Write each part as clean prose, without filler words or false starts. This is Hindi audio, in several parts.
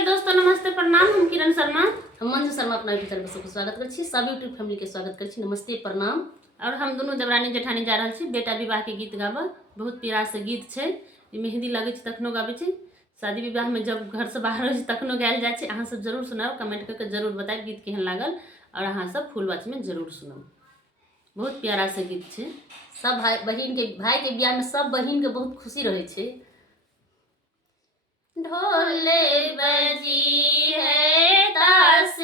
हेलो दोस्तों, नमस्ते, प्रणाम। हम किरण शर्मा, हम मंजू शर्मा अपना यूट्यूब चैनल पर सबको स्वागत करै छी। सब यूट्यूब फैमिली के स्वागत करै छी। नमस्ते, प्रणाम। और हम दोनों देवरानी जेठानी जा रहल छी बेटा विवाह के गीत गाबऽ। बहुत प्यार से गीत छै, मेहंदी लगे छै तखनो गाबै छै, शादी विवाह में जब घर से बाहर हो तखनो गायल जाए छै। अहाँ सब जरूर सुनाओ, कमेंट करके जरूर बताएब गीत केहन लागल, और अहाँ सब फुलवाच में जरूर सुनाओ। बहुत प्यारा से गीत छै। सब भाई के बियाह में सब बहिन के बहुत खुशी रहे छै। ढोल बजी है, ताश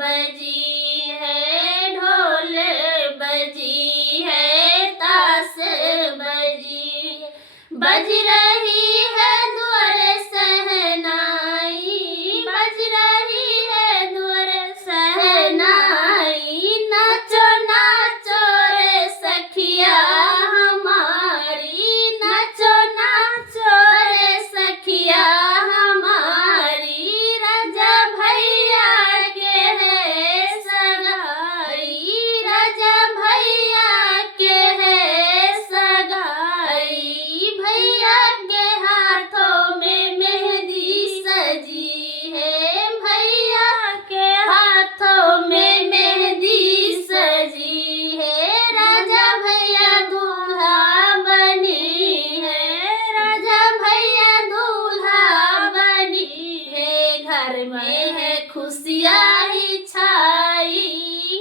बजी है, ढोल बजी है, ताश बजी, बज रही है दुआर सहनाई, बज रही है दुआर सहनाई। नाचो नाचो रे सखिया हमारी, नाचो नाचो रे सखिया हमारी। राजा भैया के है सगाई, राजा भैया के है सगाई। भैया के हाथों में मेहंदी सजी है, भैया के हाथों में मेहंदी सजी है। राजा भैया दूल्हा बने हैं, राजा भैया दूल्हा बनी है। घर में है खुशियाँ ही छाई,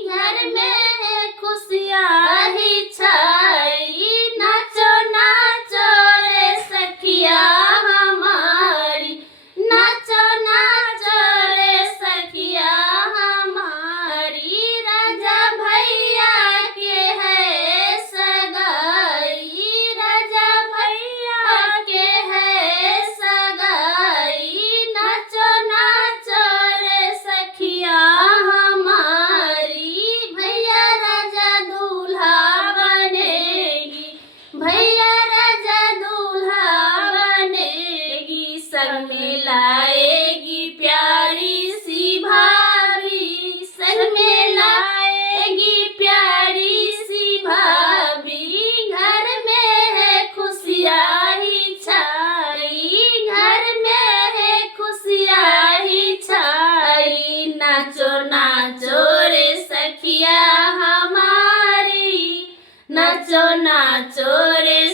घर में है खुशियाँ ही छाई। नाचो नाचो रे सखिया हमारी, नाचो नाचो रे सखिया हमारी। राजा भैया के है सगाई, राजा भैया के है सगाई। नाचो नाचो रे सखिया हमारी। भैया राजा दूल्हा बनेगी, भैया राजा दूल्हा बनेगी। संग में लाएगी प्यारी सी भाभी, संग में लाएगी प्यारी सी भाभी। घर में है खुशियाँ ही छाई, घर में है खुशियाँ ही छाई। नाचो नाचो रे सखिया हमारी, नाचो नाचो रे